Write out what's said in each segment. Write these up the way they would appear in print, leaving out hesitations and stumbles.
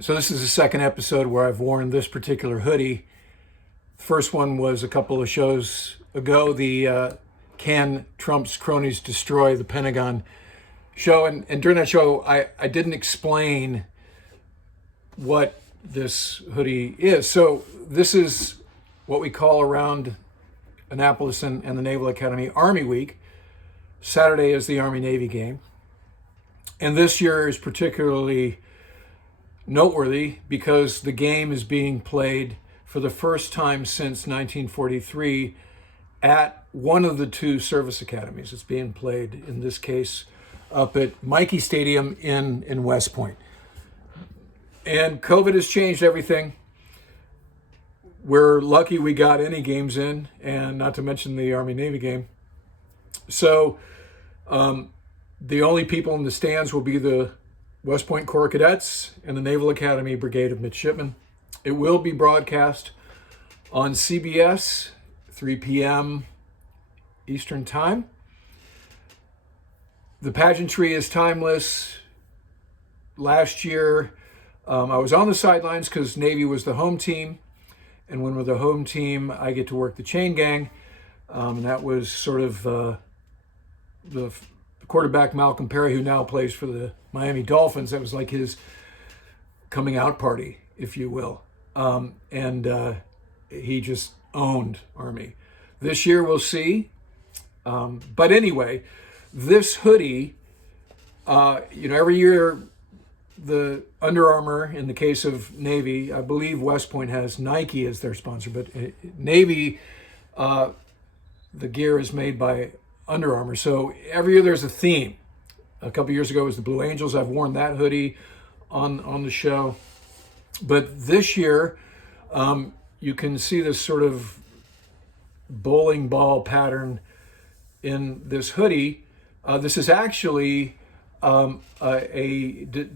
So this is the second episode where I've worn this particular hoodie. The first one was a couple of shows ago, the Can Trump's Cronies Destroy the Pentagon show. And during that show, I didn't explain what this hoodie is. So this is what we call around Annapolis and the Naval Academy Army Week. Saturday is the Army-Navy game. And this year is particularly noteworthy because the game is being played for the first time since 1943 at one of the two service academies. It's being played, in this case, up at Mikey Stadium in West Point. And COVID has changed everything. We're lucky we got any games in, and not to mention the Army-Navy game. So the only people in the stands will be the West Point Corps Cadets and the Naval Academy Brigade of Midshipmen. It will be broadcast on CBS, 3 p.m. Eastern Time. The pageantry is timeless. Last year, I was on the sidelines because Navy was the home team. And when we're the home team, I get to work the chain gang. And that was sort of the quarterback, Malcolm Perry, who now plays for the Miami Dolphins. That was like his coming out party, if you will. And he just owned Army. This year, we'll see. But anyway, this hoodie, every year, the Under Armour, in the case of Navy, I believe West Point has Nike as their sponsor, but Navy, the gear is made by Under Armour. So every year there's a theme. A couple years ago was the Blue Angels. I've worn that hoodie on the show. But this year, you can see this sort of bowling ball pattern in this hoodie. This is actually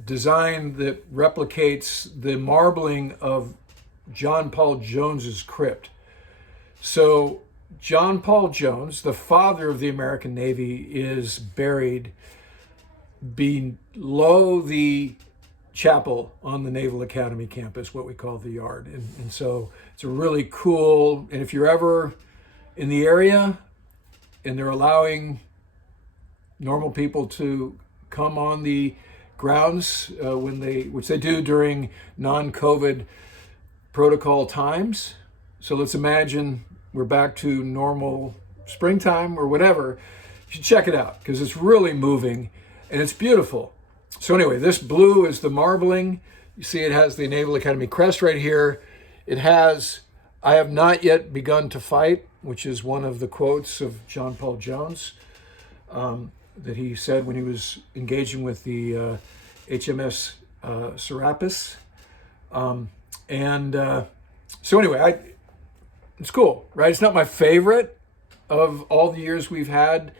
design that replicates the marbling of John Paul Jones's crypt. So John Paul Jones, the father of the American Navy, is buried below the chapel on the Naval Academy campus, what we call the yard. And so it's a really cool, and if you're ever in the area and they're allowing normal people to come on the grounds which they do during non-COVID protocol times. So let's imagine we're back to normal springtime or whatever. You should check it out because it's really moving and it's beautiful. So anyway, this blue is the marbling. You see it has the Naval Academy crest right here. It has, "I have not yet begun to fight," which is one of the quotes of John Paul Jones that he said when he was engaging with the HMS Serapis. So anyway, it's cool, right? It's not my favorite of all the years we've had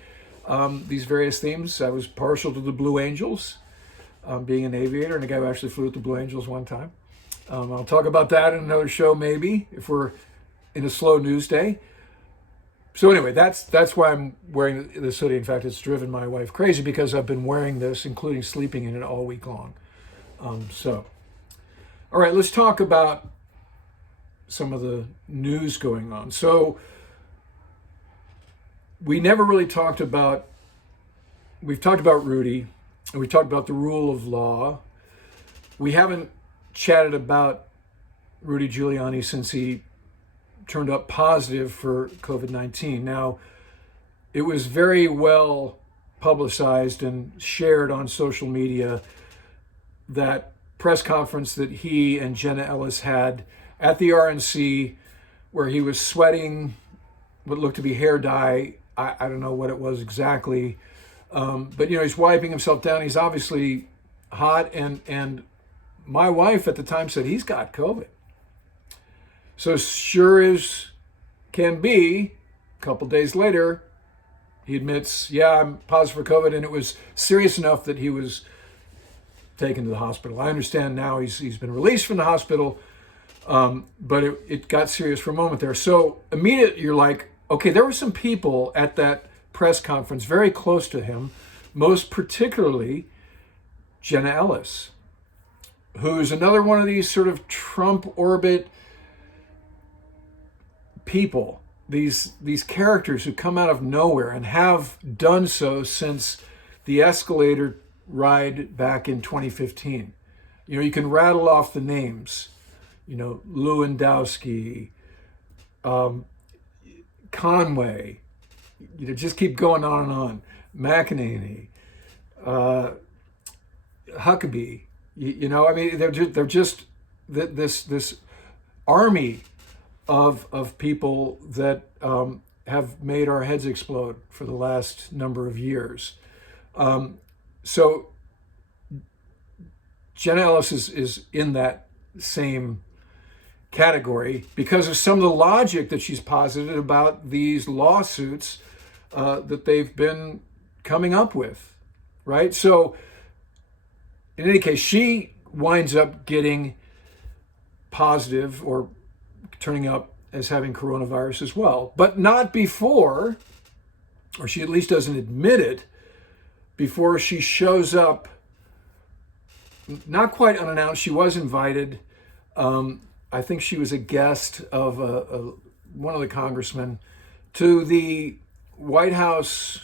these various themes. I was partial to the Blue Angels, being an aviator and a guy who actually flew with the Blue Angels one time. I'll talk about that in another show, maybe, if we're in a slow news day. So anyway, that's why I'm wearing this hoodie. In fact, it's driven my wife crazy because I've been wearing this, including sleeping in it all week long. All right, let's talk about some of the news going on. So we never really we've talked about Rudy, and we talked about the rule of law. We haven't chatted about Rudy Giuliani since he turned up positive for COVID-19. Now, it was very well publicized and shared on social media, that press conference that he and Jenna Ellis had at the RNC, where he was sweating what looked to be hair dye. I don't know what it was exactly. But, he's wiping himself down. He's obviously hot. And my wife at the time said, he's got COVID. So sure as can be, a couple days later, he admits, yeah, I'm positive for COVID, and it was serious enough that he was taken to the hospital. I understand now he's been released from the hospital, but it got serious for a moment there. So immediately you're like, okay, there were some people at that press conference very close to him, most particularly Jenna Ellis, who's another one of these sort of Trump orbit people, these characters who come out of nowhere and have done so since the escalator ride back in 2015. You can rattle off the names, Lewandowski, Conway, just keep going on and on. McEnany, Huckabee, they're just this army of people that have made our heads explode for the last number of years. So Jenna Ellis is in that same category because of some of the logic that she's posited about these lawsuits that they've been coming up with, right? So in any case, she winds up getting positive or turning up as having coronavirus as well, but not before, or she at least doesn't admit it, before she shows up, not quite unannounced. She was invited. I think she was a guest of one of the congressmen to the White House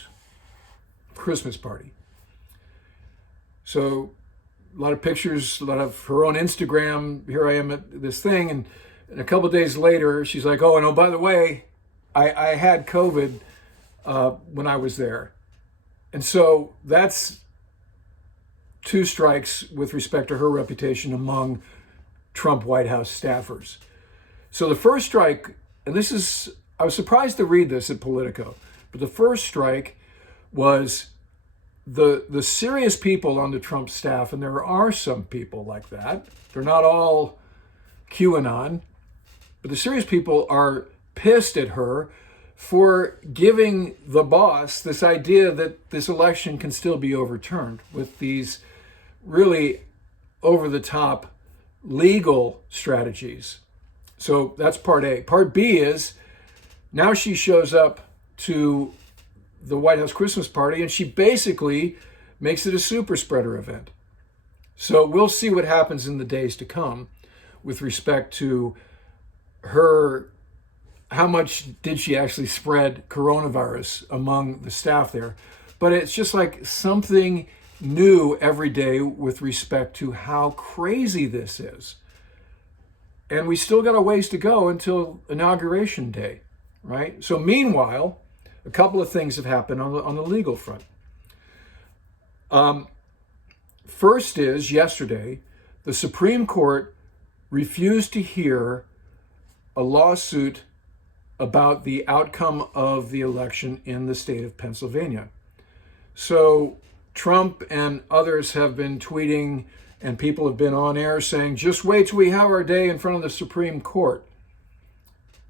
Christmas party. So a lot of pictures, a lot of her own Instagram. Here I am at this thing. And a couple of days later, she's like, oh, by the way, I had COVID when I was there. And so that's two strikes with respect to her reputation among Trump White House staffers. So the first strike, and I was surprised to read this at Politico, but the first strike was the serious people on the Trump staff, and there are some people like that. They're not all QAnon, but the serious people are pissed at her for giving the boss this idea that this election can still be overturned with these really over-the-top legal strategies. So that's part A. Part B is now she shows up to the White House Christmas party and she basically makes it a super spreader event. So we'll see what happens in the days to come with respect to her. How much did she actually spread coronavirus among the staff there? But it's just like something new every day with respect to how crazy this is. And we still got a ways to go until Inauguration Day, right? So meanwhile, a couple of things have happened on the legal front. First is, yesterday, the Supreme Court refused to hear a lawsuit about the outcome of the election in the state of Pennsylvania. So Trump and others have been tweeting, and people have been on air saying, just wait till we have our day in front of the Supreme Court.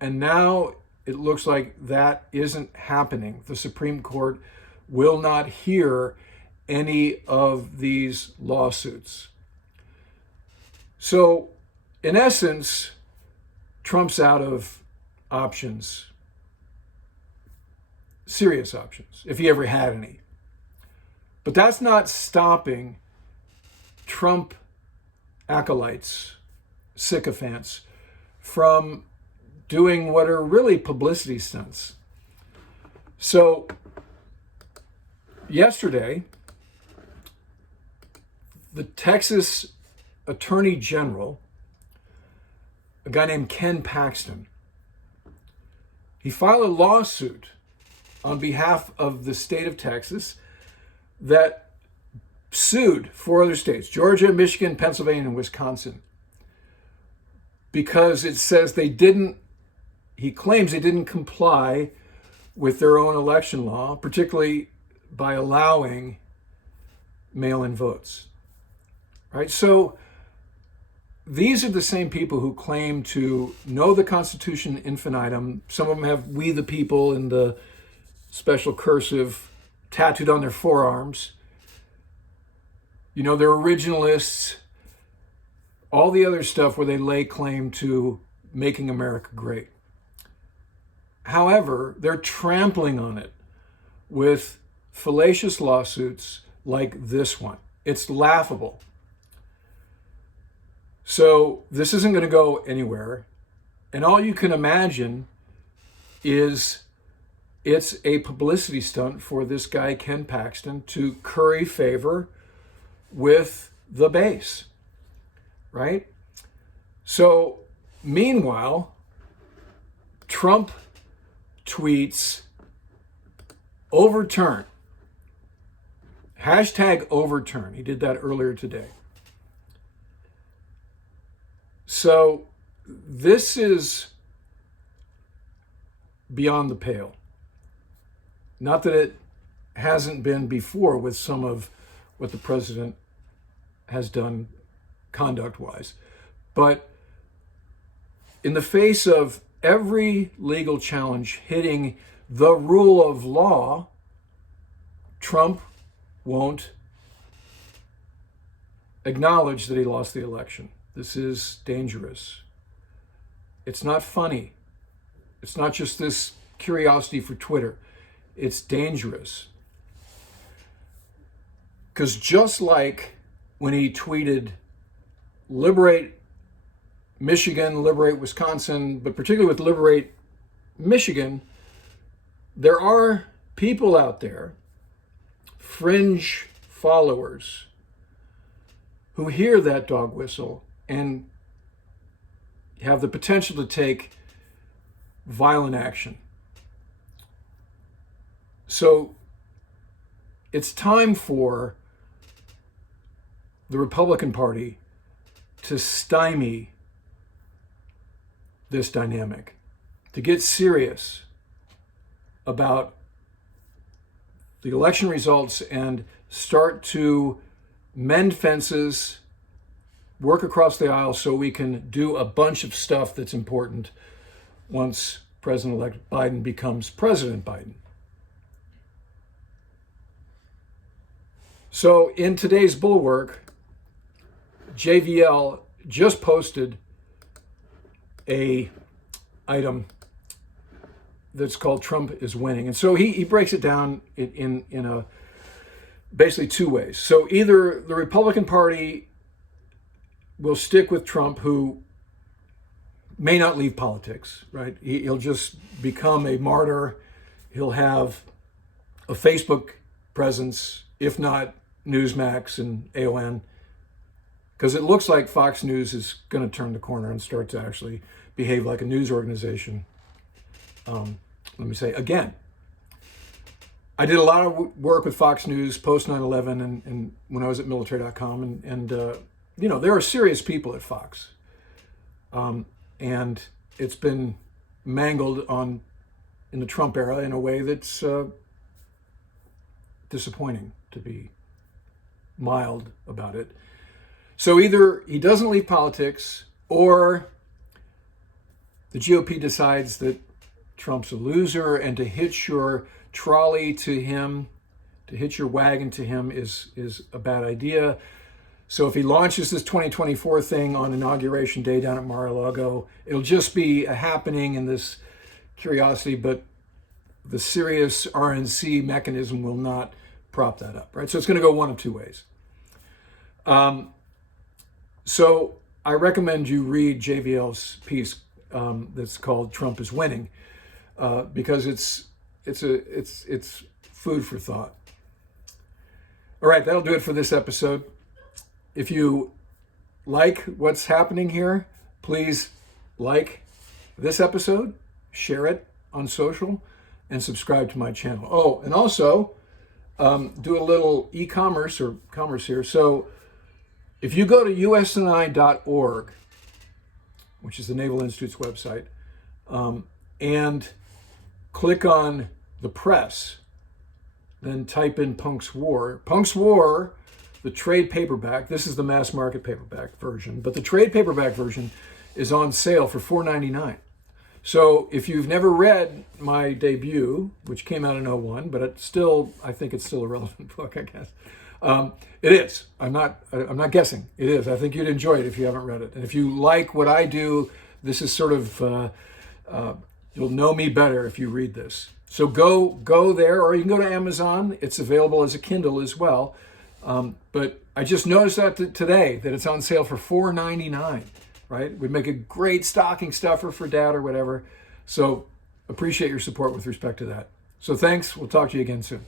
And now it looks like that isn't happening. The Supreme Court will not hear any of these lawsuits. So in essence, Trump's out of options, serious options, if he ever had any. But that's not stopping Trump acolytes, sycophants, from doing what are really publicity stunts. So yesterday, the Texas Attorney General, a guy named Ken Paxton, he filed a lawsuit on behalf of the state of Texas that sued four other states, Georgia, Michigan, Pennsylvania, and Wisconsin, because it says he claims they didn't comply with their own election law, particularly by allowing mail-in votes, right? So these are the same people who claim to know the Constitution infinitum. Some of them have "We the People" in the special cursive tattooed on their forearms. They're originalists, all the other stuff where they lay claim to making America great. However, they're trampling on it with fallacious lawsuits like this one. It's laughable. So this isn't going to go anywhere. And all you can imagine is it's a publicity stunt for this guy, Ken Paxton, to curry favor with the base, right? So meanwhile, Trump tweets overturn. Hashtag overturn. He did that earlier today. So this is beyond the pale. Not that it hasn't been before with some of what the president has done conduct-wise. But in the face of every legal challenge hitting the rule of law, Trump won't acknowledge that he lost the election. This is dangerous. It's not funny. It's not just this curiosity for Twitter. It's dangerous. Because just like when he tweeted, liberate Michigan, liberate Wisconsin, but particularly with liberate Michigan, there are people out there, fringe followers, who hear that dog whistle and have the potential to take violent action. So it's time for the Republican Party to stymie this dynamic, to get serious about the election results and start to mend fences, work across the aisle so we can do a bunch of stuff that's important once President-elect Biden becomes President Biden. So in today's Bulwark, JVL just posted a item that's called Trump is winning. And so he breaks it down in a basically two ways. So either the Republican Party will stick with Trump, who may not leave politics, right? He'll just become a martyr. He'll have a Facebook presence, if not Newsmax and AON, because it looks like Fox News is going to turn the corner and start to actually behave like a news organization. Let me say again, I did a lot of work with Fox News post 9/11 and when I was at military.com, and you know, there are serious people at Fox, and it's been mangled in the Trump era in a way that's disappointing, to be mild about it. So either he doesn't leave politics, or the GOP decides that Trump's a loser, and to hitch your trolley to him, to hitch your wagon to him is a bad idea. So if he launches this 2024 thing on Inauguration Day down at Mar-a-Lago, it'll just be a happening and this curiosity, but the serious RNC mechanism will not prop that up, right? So it's going to go one of two ways. So I recommend you read JVL's piece that's called "Trump is Winning," because it's food for thought. All right, that'll do it for this episode. If you like what's happening here, please like this episode, share it on social, and subscribe to my channel. Oh, and also do a little e-commerce or commerce here. So if you go to usni.org, which is the Naval Institute's website, and click on the press, then type in Punk's War. Punk's War, the trade paperback, this is the mass market paperback version, but the trade paperback version is on sale for $4.99. So if you've never read my debut, which came out in 2001, but I think it's still a relevant book, I guess. It is. I'm not guessing. It is. I think you'd enjoy it if you haven't read it. And if you like what I do, this is sort of, you'll know me better if you read this. So go there, or you can go to Amazon. It's available as a Kindle as well. But I just noticed that today, that it's on sale for $4.99, right? Would make a great stocking stuffer for dad or whatever. So appreciate your support with respect to that. So thanks. We'll talk to you again soon.